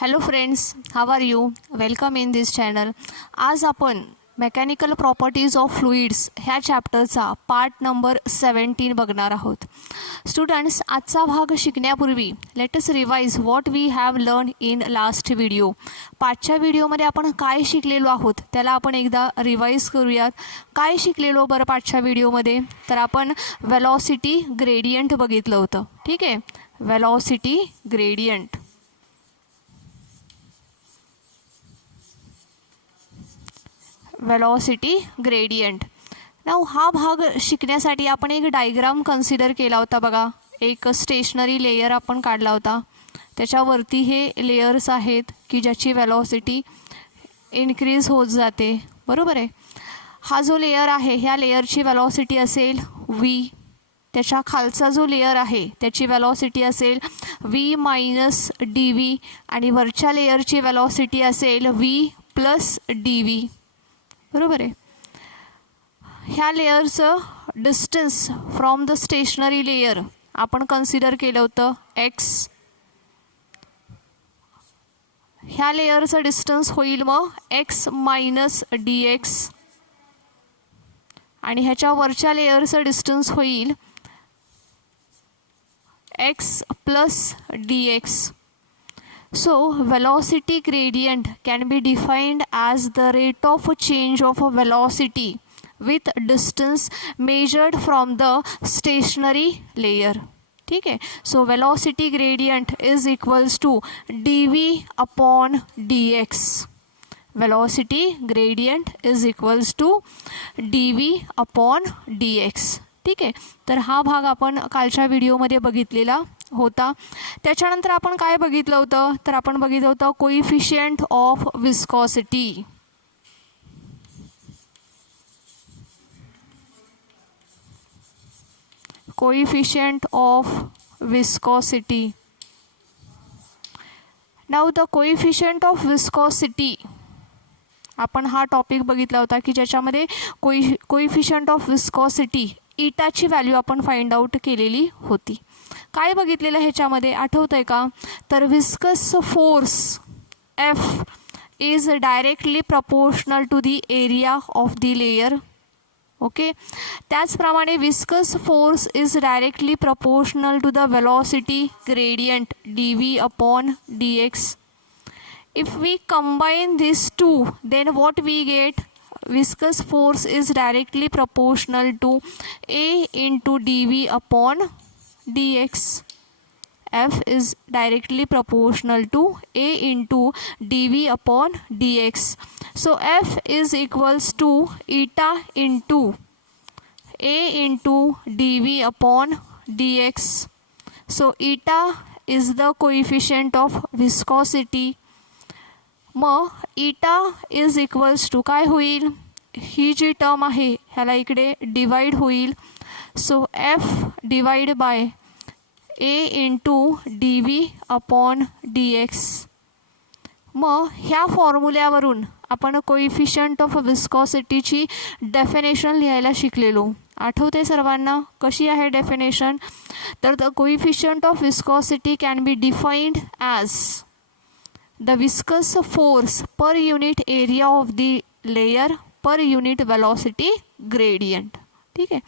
Hello friends, how are you? Welcome in this channel. आज आपण mechanical properties of fluids ह्या चॅप्टरचा part number 17 बघणार आहोत. स्टुडंट्स, आजचा भाग शिकण्यापूर्वी let us revise what we have learn in last video. पाचच्या व्हिडिओमध्ये आपण काय शिकलेलो आहोत त्याला आपण एकदा रिवाइज करूयात. काय शिकलेलो बरं पाचच्या व्हिडिओमध्ये? तर आपण वेलॉसिटी ग्रेडियंट बघितलं होतं. ठीक आहे, वेलॉसिटी ग्रेडियंट. Velocity gradient. नाव हा भाग शिकण्यासाठी आपण एक डायग्राम कन्सिडर केला होता बघा. एक स्टेशनरी लेयर आपण काढला होता, त्याच्यावरती हे लेयर्स आहेत की ज्याची वेलॉसिटी इन्क्रीज होत जाते. बरोबर आहे. हा जो लेयर आहे ह्या लेयरची वेलॉसिटी असेल v. त्याच्या खालचा जो लेयर आहे त्याची वेलॉसिटी असेल v मायनस dv आणि वरच्या लेयरची वेलॉसिटी असेल v प्लस dv. बरोबर आहे. ह्या लेयरचं distance from the stationary layer आपण कन्सिडर केलं होतं x. ह्या लेयरचं डिस्टन्स होईल मग x मायनस dx आणि ह्याच्या वरच्या लेयरचं डिस्टन्स होईल x plus dx. So, velocity gradient can be defined as the rate of change of a velocity with distance measured from the stationary layer. ठीक है. So, velocity gradient is equals to dv upon dx. Velocity gradient is equals to dv upon dx. ठीक आहे. तर हा भाग आपण कालच्या व्हिडिओमध्ये बघितलेला होता. त्याच्यानंतर आपण काय बघितलं होतं? तर आपण बघितलं होतं coefficient of viscosity. Coefficient of viscosity. Now the coefficient of viscosity आपण हा टॉपिक बघितला होता की ज्याच्यामध्ये कोइफिशियंट ऑफ विस्कॉसिटी ईटाची व्हॅल्यू आपण फाइंड आउट केलेली होती. काय बघितलेलं ह्याच्यामध्ये आठवतं आहे का? तर viscous force F is directly proportional to the area of the layer. Okay. त्याचप्रमाणे viscous force is directly proportional to the velocity gradient dv upon dx. If we combine these two, then what we get? Viscous force is directly proportional to A into dv upon dx. F is directly proportional to A into dv upon dx. So F is equals to eta into A into dv upon dx. So eta is the coefficient of viscosity. मग इटा is equals to काय होईल? ही जी term आहे ह्याला इकडे divide होईल. So F divide by A into D V upon D x. मग ह्या फॉर्म्युल्यावरून आपण कोइफिशियंट ऑफ विस्कॉसिटीची डेफिनेशन लिहायला शिकलेलो. आठवते सर्वांना? कशी आहे डेफिनेशन? तर the coefficient of viscosity can be defined as the viscous force per unit area of the layer per unit velocity gradient. ठीक आहे.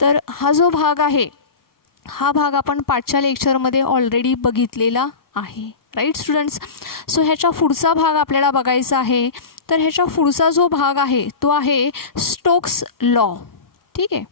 तर हा जो भाग आहे हा भाग आपण पाचच्या लेक्चरमध्ये ऑलरेडी बघितलेला आहे. Right students. सो ह्याच्या पुढचा भाग आपल्याला बघायचा आहे. तर ह्याच्या पुढचा जो भाग आहे तो आहे स्टोक्स लॉ. ठीक आहे.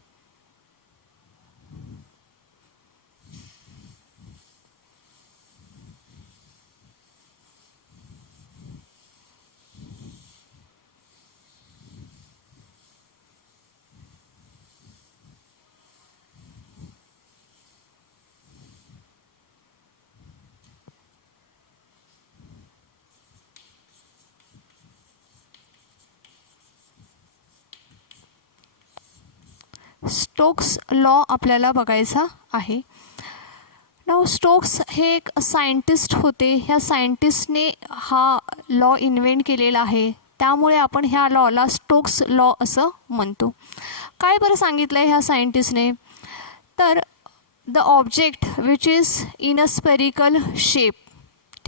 स्टोक्स लॉ आपल्याला बघायचा आहे. नाव स्टोक्स हे एक सायंटिस्ट होते. ह्या सायंटिस्टने हा लॉ इन्व्हेंट केलेला आहे, त्यामुळे आपण ह्या लॉला स्टोक्स लॉ असं म्हणतो. काय बरं सांगितलं आहे ह्या सायंटिस्टने? तर the object which is in a spherical shape.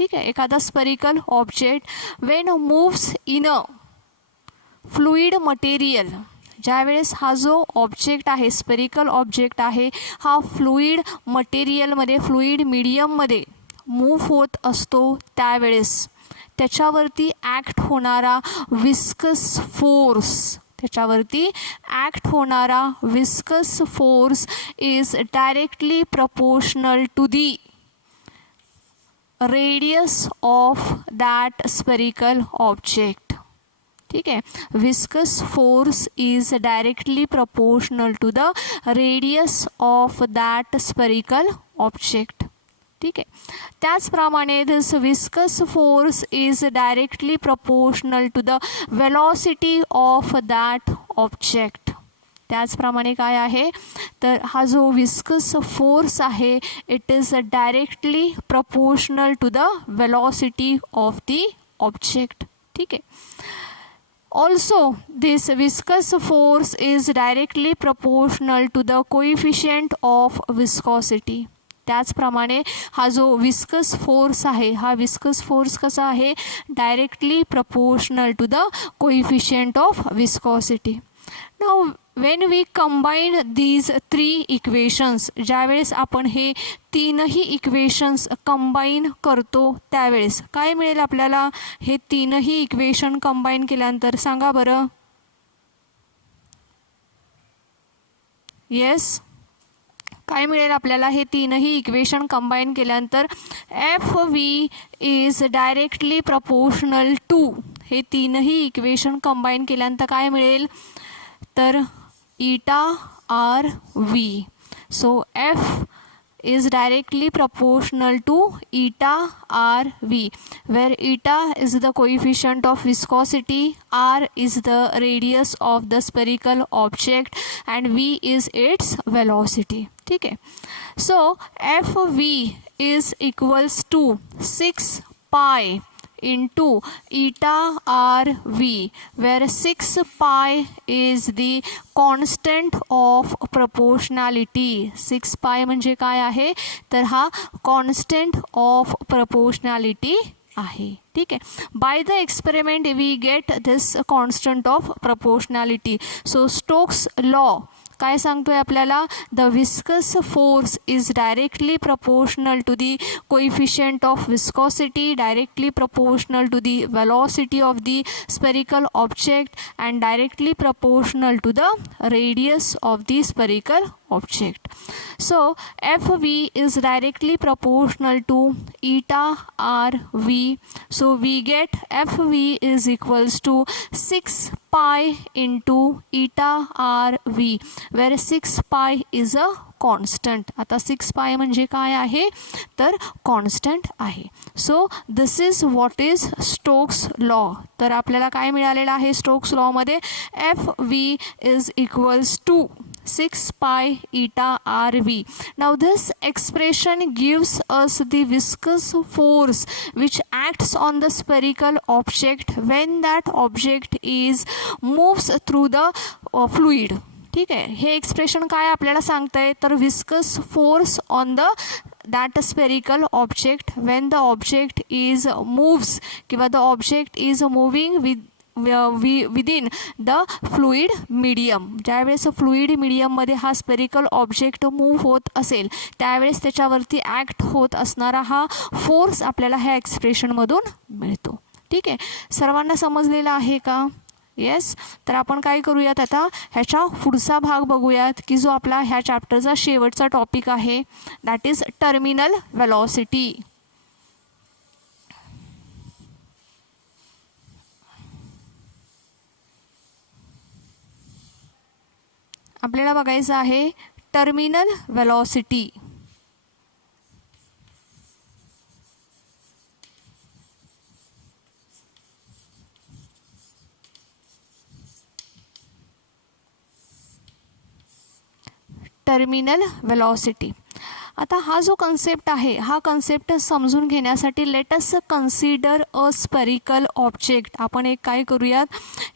ठीक आहे. एखादा spherical object Wien moves in a fluid material, ज्यावेळेस हा जो ऑब्जेक्ट आहे, स्पेरिकल ऑब्जेक्ट आहे, हा फ्लुइड मटेरियलमध्ये, फ्लुइड मीडियममध्ये मूव्ह होत असतो, त्यावेळेस त्याच्यावरती ॲक्ट होणारा विस्कस फोर्स, त्याच्यावरती ॲक्ट होणारा viscous force is directly proportional to the radius of that spherical object. ठीक आहे. Viscous force is directly proportional to the radius of that spherical object. ठीक आहे. त्याचप्रमाणे this viscous force is directly proportional to the velocity of that object. त्याचप्रमाणे काय आहे तर हा जो विस्कस फोर्स आहे it is directly proportional to the velocity of the object. ठीक आहे. Also, this viscous force is directly proportional to the coefficient of viscosity. त्याचप्रमाणे हा जो विस्कस फोर्स आहे, हा विस्कस फोर्स कसा आहे, directly proportional to the coefficient of viscosity. Now when we combine these 3 equations, ज्यावेळेस आपण हे तीनही इक्वेशन्स कंबाईन करतो त्यावेळेस काय मिळेल आपल्याला, हे तीनही इक्वेशन कंबाईन केल्यानंतर सांगा बरं. येस, काय मिळेल आपल्याला हे तीनही इक्वेशन कंबाईन केल्यानंतर F V is directly proportional to, हे तीनही इक्वेशन कंबाईन केल्यानंतर काय मिळेल तर eta r v. So F is directly proportional to eta r v, where eta is the coefficient of viscosity, r is the radius of the spherical object and v is its velocity. ठीक है. So F v is equals to 6 pi into eta r v, where 6 pi is the constant of proportionality. 6 pi म्हणजे काय आहे तर हा constant of proportionality आहे. ठीक आहे. By the experiment we get this constant of proportionality. So Stokes law काय सांगतोय आपल्याला, the viscous force is directly proportional to the coefficient of viscosity, directly proportional to the velocity of the spherical object and directly proportional to the radius of the spherical object. So Fv is directly proportional to eta Rv. So we get Fv is equals to 6 pi into eta Rv, where 6 pi is a constant. आता 6 pi म्हणजे काय आहे तर constant आहे. So this is what is Stokes law. तर आपल्याला काय मिळालेलं आहे स्टोक्स लॉ मध्ये, Fv is equals to 6 pi eta Rv. Now this expression gives us the viscous force which acts on the spherical object when that object is moves through the fluid. ठीक आहे. हे expression काय आपल्याला सांगतंय तर viscous force on the that spherical object when the object is moves किंवा the object is moving within the fluid medium. ज्यावेळेस fluid मीडियममध्ये हा स्पेरिकल ऑब्जेक्ट मूव्ह होत असेल त्यावेळेस त्याच्यावरती ॲक्ट होत असणारा हा फोर्स आपल्याला ह्या एक्सप्रेशनमधून मिळतो. ठीक आहे. सर्वांना समजलेलं आहे का. येस. तर आपण काय करूयात आता ह्याचा पुढचा भाग बघूयात की जो आपला ह्या चॅप्टरचा शेवटचा टॉपिक आहे, दॅट इज टर्मिनल वेलॉसिटी. आपल्याला बघायचं आहे टर्मिनल वेलॉसिटी. टर्मिनल वेलॉसिटी आता हा जो कन्सेप्ट आहे हा कन्सेप्ट समजून घेण्यासाठी let us consider a spherical object. आपण एक काय करूयात,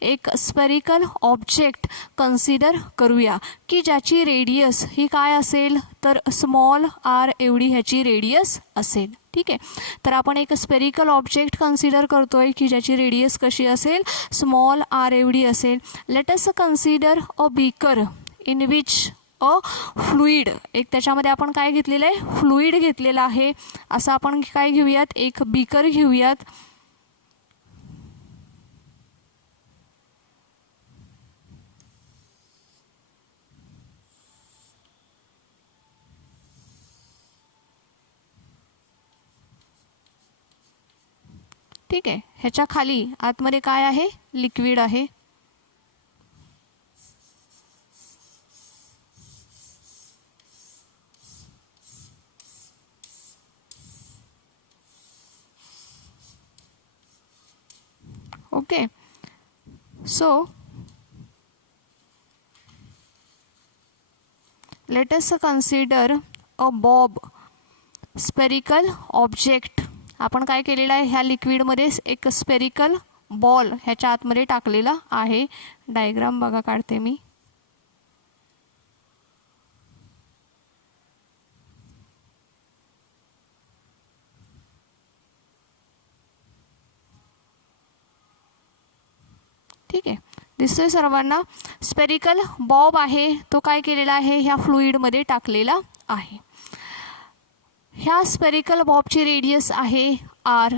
एक स्पेरिकल ऑब्जेक्ट कन्सिडर करूया की ज्याची रेडियस ही काय असेल तर स्मॉल आर एवढी ह्याची रेडियस असेल. ठीक आहे, तर आपण एक स्पेरिकल ऑब्जेक्ट कन्सिडर करतोय की ज्याची रेडियस कशी असेल, स्मॉल आर एवढी असेल. Let us consider a beaker in which a fluid, एक त्याच्यामध्ये आपण काय घेतलेलं आहे, फ्लुईड घेतलेलं आहे. असं आपण काय घेऊयात, एक बीकर घेऊयात. ठीक आहे, ह्याच्या खाली आतमध्ये काय आहे, लिक्विड आहे. Okay, so let us consider अ बॉब स्पेरिकल ऑब्जेक्ट. आपण काय केलेलं आहे, ह्या लिक्विडमध्ये एक स्पेरिकल बॉल ह्याच्या आतमध्ये टाकलेला आहे. डायग्राम बघा काढते मी. ठीक आहे, दिसतोय सर्वांना. स्पेरिकल बॉब आहे तो काय केलेला आहे, ह्या फ्लुईडमध्ये टाकलेला आहे. ह्या स्पेरिकल बॉबची रेडियस आहे R.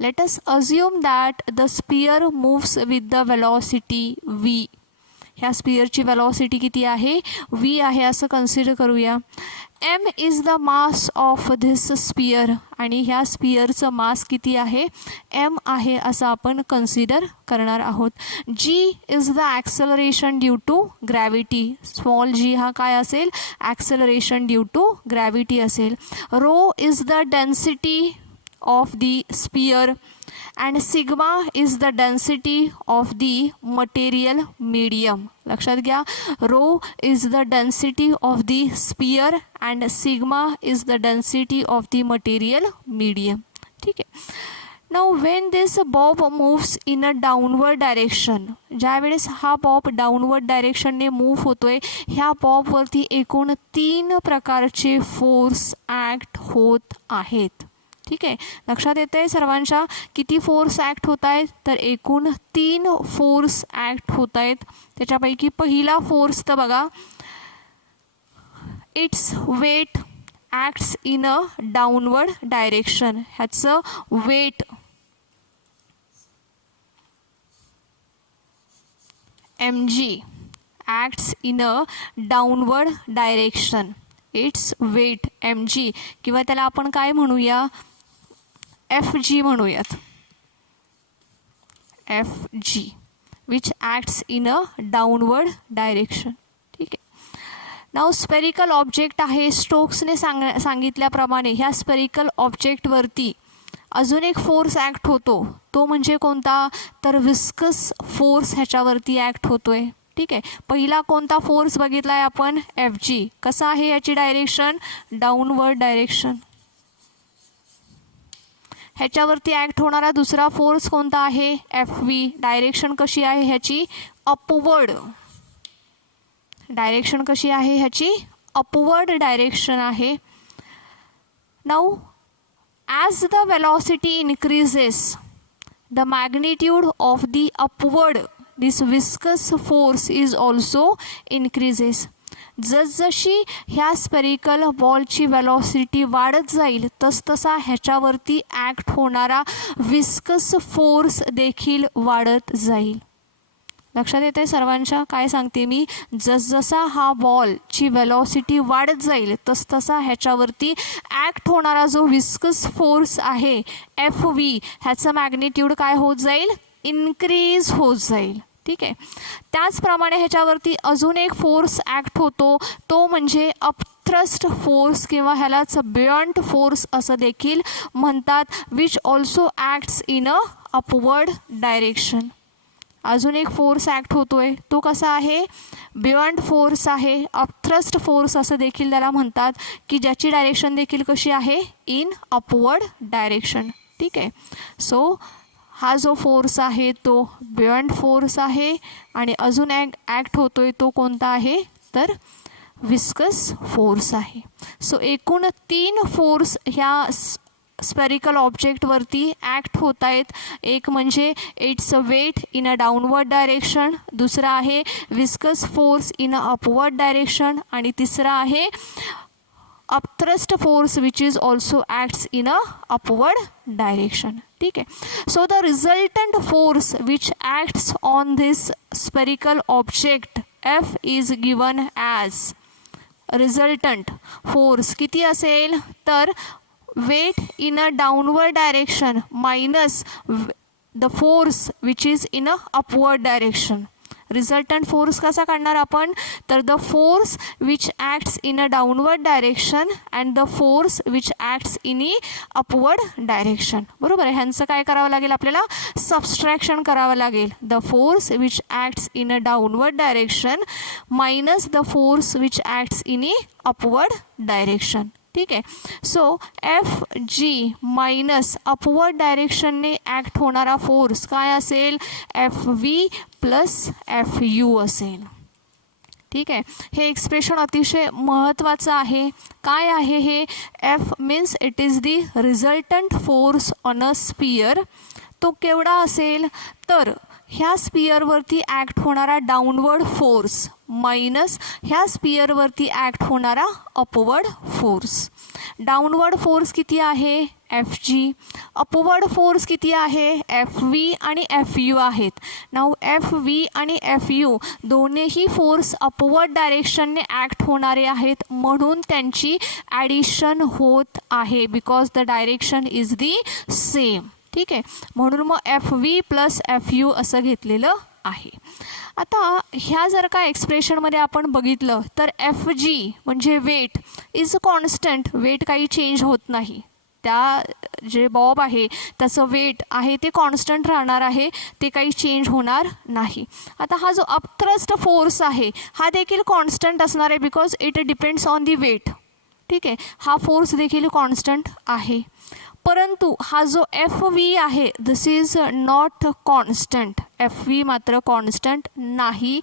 Let us assume that the sphere moves with the velocity V. ह्या स्पियरची वेलॉसिटी किती आहे, व्ही आहे असं कन्सिडर करूया. M is the mass of this sphere, आणि ह्या स्पियरचं मास किती आहे, एम आहे असं आपण कन्सिडर करणार आहोत. G is the acceleration due to gravity. Small g हा काय असेल, ॲक्सेलरेशन ड्यू टू ग्रॅव्हिटी असेल. Rho is the density of the sphere and sigma is the density of the material medium. लक्षात घ्या, rho is the density of the sphere and sigma is the density of the material medium. ठीक आहे. Now when this bob moves in a downward direction, ज्यावेळेस हा Bob downward डायरेक्शनने move होतोय, ह्या बॉबवरती एकूण 3 प्रकारचे फोर्स ॲक्ट होत आहेत. ठीक आहे, लक्षात येतं आहे सर्वांच्या, किती फोर्स ॲक्ट होत आहेत, तर एकूण 3 फोर्स ॲक्ट होत आहेत. त्याच्यापैकी पहिला फोर्स तर बघा, its weight acts in a downward direction. ह्याचं weight mg acts in a downward direction. Its weight mg, किंवा त्याला आपण काय म्हणूया, FG म्हणूयात, FG which acts in a downward direction. ठीक आहे. नाव स्पेरिकल ऑब्जेक्ट आहे. स्टोक्सने सांगितल्याप्रमाणे ह्या स्पेरिकल ऑब्जेक्टवरती अजून एक फोर्स ॲक्ट होतो. तो म्हणजे कोणता, तर विस्कस फोर्स ह्याच्यावरती ॲक्ट होतोय. ठीक आहे, पहिला कोणता फोर्स बघितला आहे आपण, FG. कसा आहे याची डायरेक्शन, डाऊनवर्ड डायरेक्शन. ह्याच्यावरती ॲक्ट होणारा दुसरा फोर्स कोणता आहे, FV. डायरेक्शन कशी आहे ह्याची, अपवर्ड. डायरेक्शन कशी आहे ह्याची, अपवर्ड डायरेक्शन आहे. Now as the velocity increases the magnitude of the upward this viscous force is also increases. जसजशी ह्या स्पेरिकल बॉलची वेलॉसिटी वाढत जाईल तसतसा ह्याच्यावरती ॲक्ट होणारा विस्कस फोर्स देखील वाढत जाईल. लक्षात येते सर्वांच्या, काय सांगते मी, जसजसा हा बॉलची वेलॉसिटी वाढत जाईल तसतसा ह्याच्यावरती ॲक्ट होणारा जो विस्कस फोर्स आहे FV, ह्याचं मॅग्निट्यूड काय होत जाईल, इन्क्रीज होत जाईल. ठीक आहे, त्याचप्रमाणे ह्याच्यावरती अजून एक फोर्स ॲक्ट होतो, तो म्हणजे अपथ्रस्ट फोर्स, किंवा ह्यालाच बियॉन्ड फोर्स असं देखील म्हणतात, which also acts in a upward direction. अजून एक फोर्स ॲक्ट होतोय, तो कसा आहे, बियॉन्ड फोर्स आहे, अपथ्रस्ट फोर्स असं देखील त्याला म्हणतात, की ज्याची डायरेक्शन देखील कशी आहे, इन अपवर्ड डायरेक्शन. ठीक आहे. सो हा जो फोर्स आहे तो बियॉन्ड फोर्स आहे आणि अजून ॲक्ट होतोय तो कोणता आहे, तर विस्कस फोर्स आहे. सो एकूण 3 फोर्स ह्या स्पेरिकल ऑब्जेक्टवरती ॲक्ट होत आहेत. एक म्हणजे it's a weight in a downward direction, दुसरा आहे viscous force in a upward direction आणि तिसरा आहे upthrust force which is also acts in a upward direction. ठीक आहे. So the resultant force which acts on this spherical object F is given as resultant force किती असेल, तर weight in a downward direction minus the force which is in a upward direction. Resultant force कसा काढणार आपण, तर the force which acts in a downward direction and the force which acts in a upward direction. बरोबर आहे. ह्यांचं काय करावं लागेल, आपल्याला सबस्ट्रॅक्शन करावं लागेल. The force which acts in a downward direction minus the force which acts in a upward direction. ठीक आहे. So F G minus upward डायरेक्शनने ॲक्ट होणारा फोर्स काय असेल, F V plus F U असेल. ठीक आहे. हे एक्सप्रेशन अतिशय महत्त्वाचं आहे. काय आहे हे, F means it is the resultant force on a sphere. तो केवढा असेल, तर ह्या स्पियरवरती ॲक्ट होणारा डाऊनवर्ड फोर्स मायनस ह्या स्पियरवरती ॲक्ट होणारा अपवर्ड फोर्स. डाऊनवर्ड फोर्स किती आहे, एफ जी. अपवर्ड फोर्स किती आहे, एफ व्ही आणि एफ यू आहेत. नाऊ एफ व्ही आणि एफ यू दोन्हीही फोर्स अपवर्ड डायरेक्शनने ॲक्ट होणारे आहेत, म्हणून त्यांची ॲडिशन होत आहे because the direction is the same. ठीक आहे. म्हणून मग F V plus F U असं घेतलेलं आहे. आता ह्या जर का एक्सप्रेशनमध्ये आपण बघितलं तर एफ जी म्हणजे वेट इज कॉन्स्टंट. वेट काही चेंज होत नाही. त्या जे बॉब आहे त्याचं वेट आहे ते कॉन्स्टंट राहणार आहे, ते काही चेंज होणार नाही. आता हा जो अपथ्रस्ट फोर्स आहे हा देखील कॉन्स्टंट असणार आहे because it depends on the weight. ठीक आहे. हा फोर्स देखील कॉन्स्टंट आहे. परंतु हा जो एफ व्ही आहे this is not constant. F V मात्र कॉन्स्टंट नाही.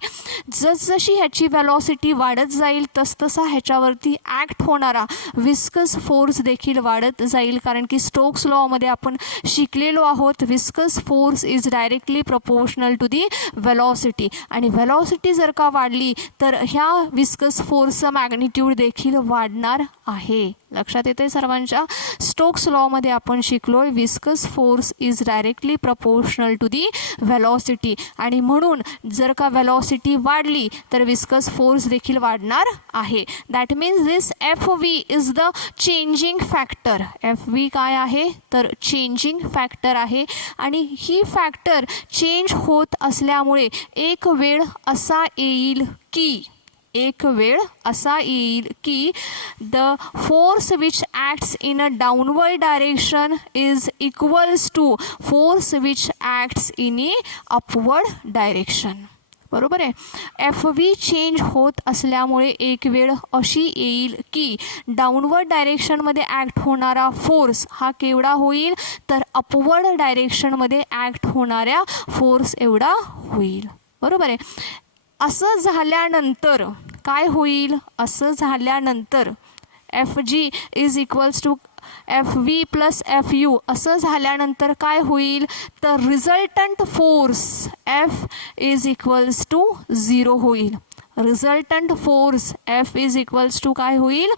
जसजशी ह्याची व्हेलॉसिटी वाढत जाईल तसतसा ह्याच्यावरती ॲक्ट होणारा विस्कस फोर्स देखील वाढत जाईल, कारण की स्टोक्स लॉमध्ये आपण शिकलेलो आहोत viscous force is directly proportional to the velocity. आणि व्हेलॉसिटी जर का वाढली तर ह्या विस्कस फोर्सचं मॅग्निट्यूड देखील वाढणार आहे. लक्षात येते सर्वांच्या. स्टोक्स लॉमध्ये आपण शिकलोय viscous force is directly proportional to the velocity आणि म्हणून जर का व्हेलॉसिटी वाढली तर विस्कस फोर्स देखील वाढणार आहे. That means this F V is the changing factor. F V काय आहे तर चेंजिंग फॅक्टर आहे आणि ही फॅक्टर चेंज होत असल्यामुळे एक वेळ असा येईल की the force which acts in a downward direction is equals to force which acts in a upward direction. बरोबर आहे. एफ व्ही चेंज होत असल्यामुळे एक वेळ अशी येईल की डाऊनवर्ड डायरेक्शनमध्ये ॲक्ट होणारा फोर्स हा केवढा होईल, तर अपवर्ड डायरेक्शनमध्ये ॲक्ट होणाऱ्या फोर्स एवढा होईल. बरोबर आहे. असं झाल्यानंतर काय होईल, असं झाल्यानंतर F G is equals to F V plus F U असं झाल्यानंतर काय होईल, तर resultant force F is equals to 0 होईल. Resultant force F is equals to काय होईल,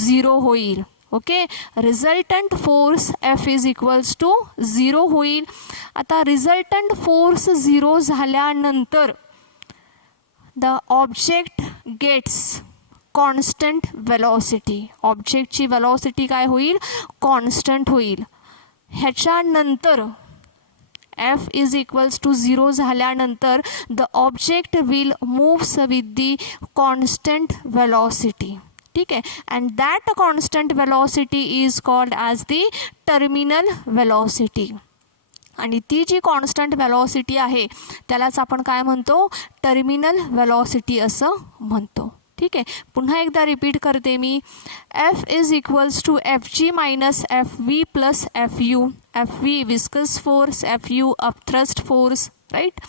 0 होईल. Okay. Resultant force F is equals to 0 होईल. आता रिझल्टंट फोर्स 0 झाल्यानंतर the object gets constant velocity. ऑब्जेक्टची वेलॉसिटी काय होईल, कॉन्स्टंट होईल. ह्याच्यानंतर एफ इज इक्वल्स टू 0 झाल्यानंतर the object will moves with the constant velocity. ठीक आहे. And that constant velocity is called as the terminal velocity. आणि ती जी कॉन्स्टंट व्हेलॉसिटी आहे त्यालाच आपण काय म्हणतो, टर्मिनल व्हेलॉसिटी असं म्हणतो. ठीक आहे, पुन्हा एकदा रिपीट करते मी. F is equals to F G minus F V plus F U. F V viscous force, F U upthrust force, right.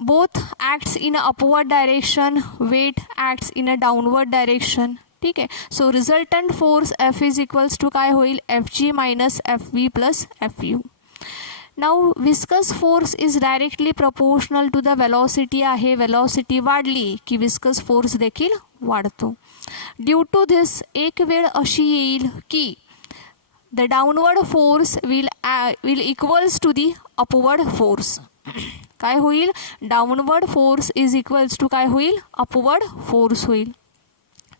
Both acts in a upward direction, weight acts in a downward direction. ठीक आहे, so resultant force F is equals to काय होईल, F G minus F V plus F U. Now viscous force is directly proportional to the velocity आहे. Velocity वाढली की viscous force देखील वाढतो. Due to this एक वेळ अशी येईल की the downward force will equals to the upward force. काय होईल, downward force is equals to काय होईल, अपवर्ड फोर्स होईल.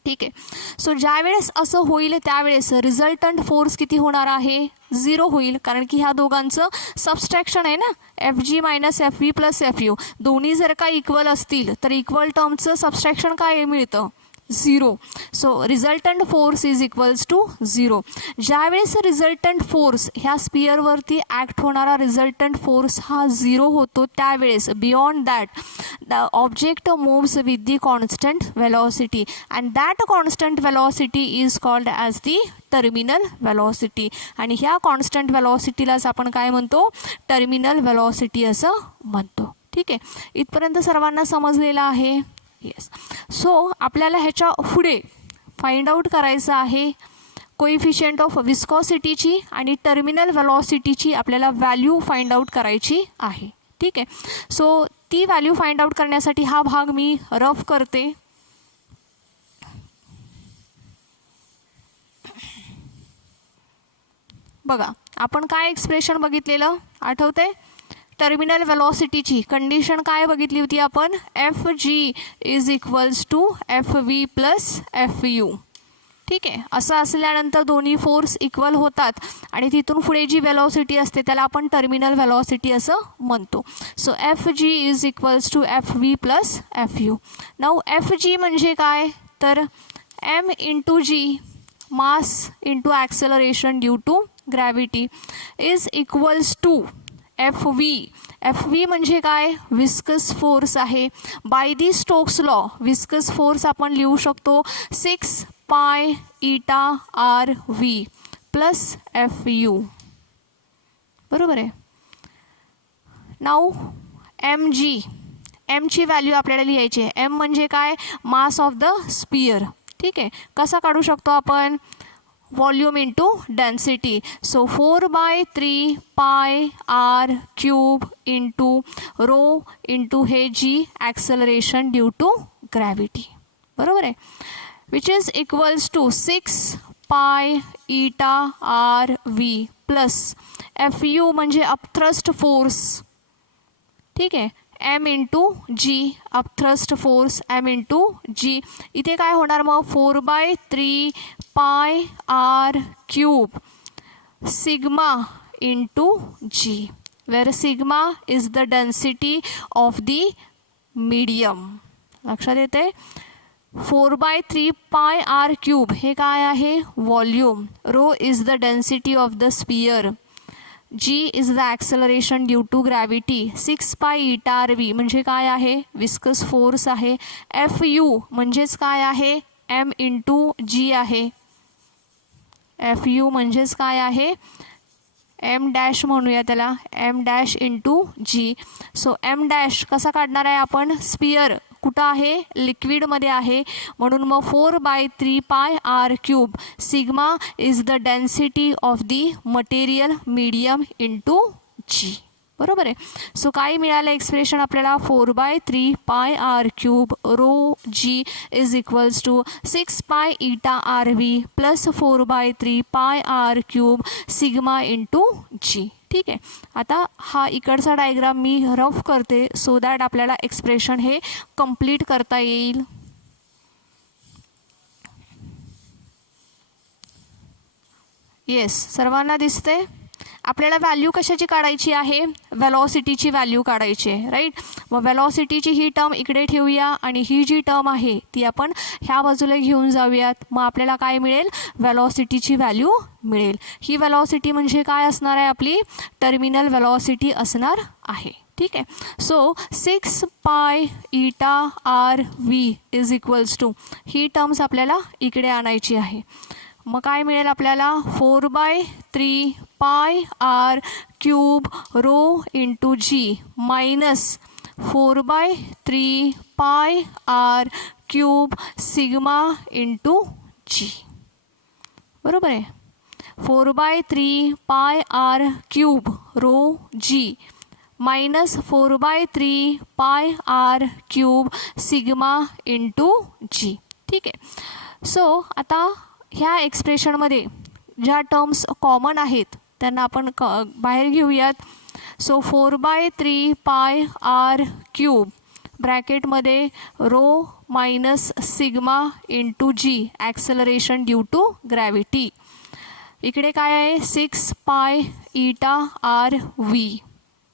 ठीक आहे, सो ज्या वेळेस असं होईल त्यावेळेस रिझल्टंट फोर्स किती होणार आहे, 0 होईल. कारण की ह्या दोघांचं सबस्ट्रॅक्शन आहे ना, F G minus F V plus F U. दोन्ही जर का इक्वल असतील तर इक्वल टर्मचं सबस्ट्रॅक्शन काय मिळतं, 0. So resultant force is equals to 0. ज्यावेळेस रिझल्टंट फोर्स ह्या स्पिअरवरती ॲक्ट होणारा रिझल्टंट फोर्स हा 0 होतो त्यावेळेस beyond that the object moves with the constant velocity and that constant velocity is called as the terminal velocity. आणि ह्या कॉन्स्टंट वेलॉसिटीलाच आपण काय म्हणतो, टर्मिनल वेलॉसिटी असं म्हणतो. ठीक आहे, इथपर्यंत सर्वांना समजलेलं आहे. येस, सो आपल्याला ह्याच्या पुढे फाइंड आउट करायचं आहे कोइफिशियंट ऑफ विस्कॉसिटीची आणि टर्मिनल वेलॉसिटीची आपल्याला व्हॅल्यू फाइंड आउट करायची आहे. ठीक आहे, सो ती व्हॅल्यू फाइंड आउट करण्यासाठी हा भाग मी रफ करते. बघा, आपण काय एक्सप्रेशन बघितलेलं आठवते, टर्मिनल वेलॉसिटीची कंडिशन काय बघितली होती आपण, F G is equals to F V plus F U. ठीक आहे, असं असल्यानंतर दोन्ही फोर्स इक्वल होतात आणि तिथून पुढे जी वेलॉसिटी असते त्याला आपण टर्मिनल वेलॉसिटी असं म्हणतो. So F G is equals to F V plus F U. Now F G म्हणजे काय, तर M into G, mass into acceleration due to gravity, is equals to F V. F V म्हणजे काय, viscous force आहे. By the Stokes law viscous force आपण लिहू शकतो 6 pi eta R V plus F U. बरोबर आहे. Now M G, एमची value आपल्याला लिहायची आहे. एम म्हणजे काय, मास ऑफ द स्पियर. ठीक आहे, कसा काढू शकतो आपण, volume into density. So 4/3 pi R cube into rho into हे G acceleration due to gravity. बरोबर आहे, which is equals to 6 pi eta R V plus F U म्हणजे अपथ्रस्ट फोर्स. ठीक आहे, M into G, upthrust force M into G. इथे काय होणार मग, 4/3 pi R cube sigma into G, where sigma is the density of the medium. लक्षात येते, 4/3 pi R cube हे काय आहे, volume. Rho is the density of the sphere. G is the acceleration due to gravity. 6 pi eta R V म्हणजे काय आहे, viscous force आहे. F U म्हणजेच काय आहे, एम इंटू जी आहे. एफ यू म्हणजेच काय आहे, एम डॅश म्हणूया त्याला, एम डॅश इंटू जी. सो एम डॅश कसा काढणार आहे आपण, स्पियर कुठं आहे, लिक्विडमध्ये आहे, म्हणून मग 4/3 pi R cube sigma is the density of the material medium into g. बरोबर आहे. सो काय मिळालं एक्सप्रेशन आपल्याला, 4/3 pi R cube rho g is equals to 6 pi eta R V plus 4/3 pi R cube sigma into g. ठीक आहे, आता हा इकडचा डायग्राम मी रफ करते सो दॅट आपल्याला एक्सप्रेशन हे कंप्लीट करता येईल. येस, सर्वांना दिसते. आपल्याला व्हॅल्यू कशाची काढायची आहे, वेलॉसिटीची व्हॅल्यू काढायची आहे, राईट. मग वेलॉसिटीची ही टर्म इकडे ठेवूया आणि ही जी टर्म आहे ती आपण ह्या बाजूला घेऊन जाऊयात. मग आपल्याला काय मिळेल, वेलॉसिटीची व्हॅल्यू मिळेल. ही वेलॉसिटी म्हणजे काय असणार आहे, आपली टर्मिनल वेलॉसिटी असणार आहे. ठीक आहे. So 6 pi eta R V is equals to, ही टर्म्स आपल्याला इकडे आणायची आहे. मग काय मिळेल आपल्याला, 4/3 pi R cube rho into g minus 4/3 pi R cube sigma into g. बरोबर आहे. 4/3 pi R cube rho g minus 4/3 pi R cube sigma into g. ठीक आहे. सो आता ह्या एक्सप्रेशनमध्ये ज्या टर्म्स कॉमन आहेत त्यांना आपण बाहेर घेऊयात. सो 4/3 पाय आर क्यूब ब्रॅकेटमध्ये rho minus sigma into g, acceleration due to gravity. इकडे काय आहे, 6 पाय इटा आर व्ही.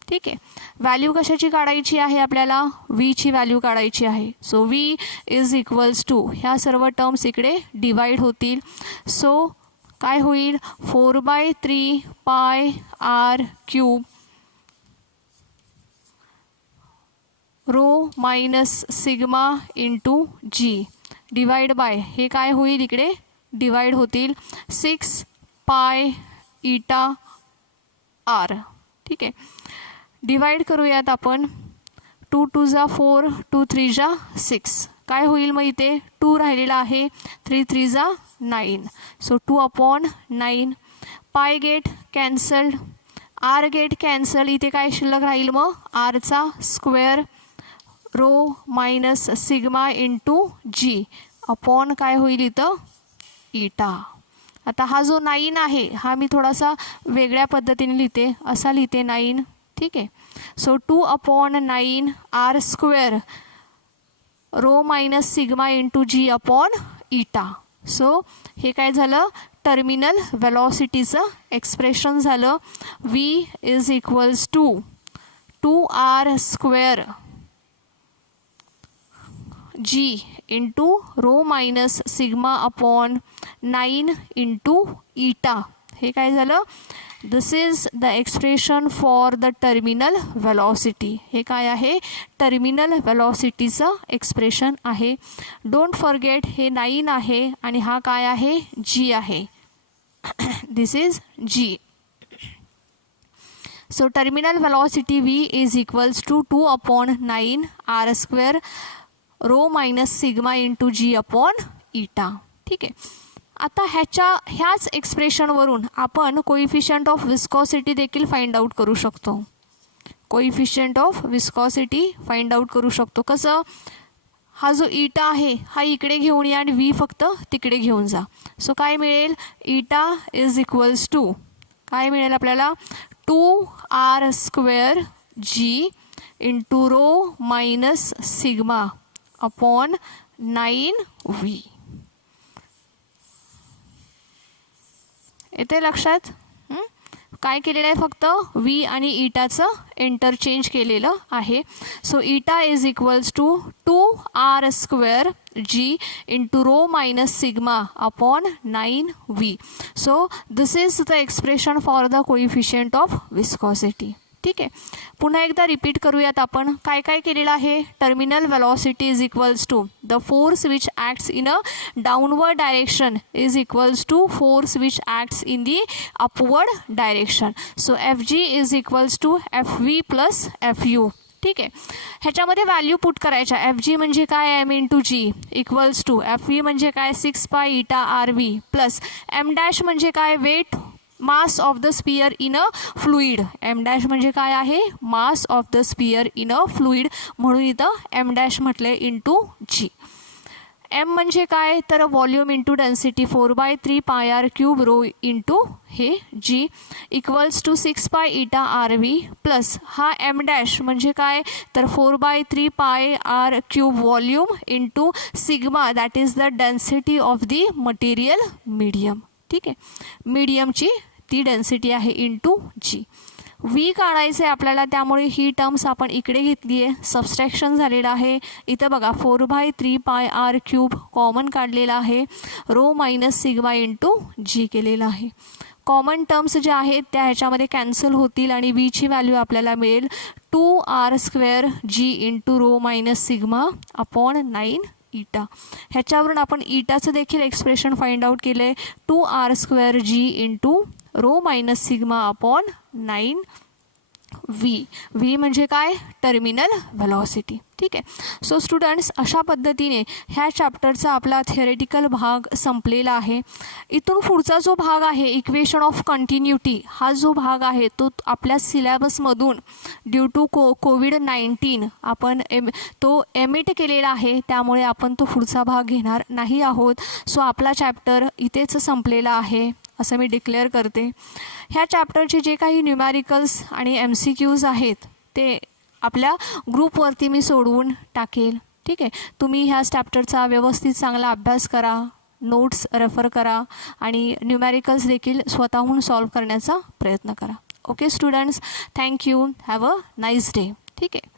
ठीक आहे. व्हॅल्यू कशाची काढायची आहे, आपल्याला व्हीची व्हॅल्यू काढायची आहे. So V is equals to, ह्या सर्व टर्म्स इकडे डिवाइड होतील. सो काय होईल, 4/3 pi R cube rho minus sigma into G divide by, हे काय होईल, इकडे डिवाइड होतील 6 पाय इटा आर. ठीक आहे. डिवाइड करूयात आपण. 2 2 जा 4, 2 3 जा 6. काय होईल मग इथे, 2 राहिलेला आहे, 3 3 जा 9. So 2/9. Pi gets cancelled, r gets cancel. इथे काय शिल्लक राहील मग, आरचा square rho minus sigma into जी अपॉन काय होईल इथं, इटा. आता हा जो 9 आहे हा मी थोडासा वेगळ्या पद्धतीने लिहिते, असा लिहिते 9. ठीक आहे. So 2/9 R square rho minus sigma into जी अपॉन इटा. सो हे काय झालं, टर्मिनल वेलॉसिटीचं एक्सप्रेशन झालं. V is equals to 2r square G into rho minus sigma upon 9 into eta. हे काय झालं, this is the expression for the terminal velocity. हे काय आहे, टर्मिनल वेलॉसिटीचं एक्सप्रेशन आहे. डोंट फॉरगेट हे 9 आहे आणि हा काय आहे, जी आहे. This is G. So terminal velocity V is equals to 2/9 R square rho minus sigma into G upon eta. ठीक आहे. आता ह्याच एक्सप्रेशनवरून आपण कोइफिशियंट ऑफ विस्कॉसिटी देखील फाइंड आउट करू शकतो. Coefficient of viscosity find out करू शकतो. कसं, हा जो इटा आहे हा इकडे घेऊन या आणि व्ही फक्त तिकडे घेऊन जा. सो काय मिळेल, इटा इज इक्वल्स टू काय मिळेल आपल्याला, 2r स्क्वेअर जी into rho minus sigma upon 9v. येते लक्षात. काय केलेलं आहे, फक्त व्ही आणि इटाचं इंटरचेंज केलेलं आहे. So eta is equals to 2r square G into rho minus sigma upon 9v. So this is the expression for the coefficient of viscosity. ठीक आहे. पुन्हा एकदा रिपीट करूयात आपण काय काय केलेलं आहे. Terminal velocity is equals to the force which acts in a downward direction is equals to force which acts in the upward direction. So FG is equals to FV plus FU. ठीक आहे. ह्याच्यामध्ये value put करायच्या. FG म्हणजे काय, M into G equals to FV म्हणजे काय, 6 pi eta RV plus M dash म्हणजे काय, weight mass of the sphere in a fluid. M dash म्हणजे काय आहे, mass of the sphere in a fluid, म्हणून इथं M डॅश म्हटले इंटू जी. M म्हणजे काय, तर volume into density 4/3 pi R cube rho into हे जी equals to 6 pi eta RV plus हा M डॅश म्हणजे काय, तर 4/3 pi R cube volume into sigma that is the density of the material medium. ठीक आहे. मीडियमची ती डेन्सिटी आहे into जी. V काढायचं आहे आपल्याला, त्यामुळे ही टर्म्स आपण इकडे घेतली आहे, सबस्ट्रॅक्शन झालेलं आहे. इथं बघा 4/3πr³ कॉमन काढलेला आहे, रो मायनस सिग्मा इंटू जी केलेलं आहे. कॉमन टर्म्स ज्या आहेत त्या ह्याच्यामध्ये कॅन्सल होतील आणि व्हीची व्हॅल्यू आपल्याला मिळेल 2r² g into rho minus sigma upon 9 eta. ह्याच्यावरून आपण इटाचं देखील एक्सप्रेशन फाइंड आउट केलं आहे, 2r² g into rho minus sigma upon 9 v. V म्हणजे काय, टर्मिनल व्हेलॉसिटी. ठीक आहे. सो स्टुडंट्स, अशा पद्धतीने ह्या चॅप्टरचा आपला थिअरेटिकल भाग संपलेला आहे. इथून पुढचा जो भाग आहे इक्वेशन ऑफ कंटिन्युटी, हा जो भाग आहे तो आपल्या सिलेबसमधून ड्यू टू कोविड-19 आपण तो एमिट केलेला आहे, त्यामुळे आपण तो पुढचा भाग घेणार नाही आहोत. सो आपला चॅप्टर इथेच संपलेला आहे असं मी डिक्लेअर करते. ह्या चॅप्टरचे जे काही न्यूमॅरिकल्स आणि MCQs आहेत ते आपल्या ग्रुपवरती मी सोडवून टाकेल. ठीक आहे. तुम्ही ह्या चॅप्टरचा व्यवस्थित चांगला अभ्यास करा, नोट्स रेफर करा आणि न्यूमॅरिकल्स देखील स्वतःहून सॉल्व करण्याचा प्रयत्न करा. Okay students, thank you. Have a nice day. ठीक आहे.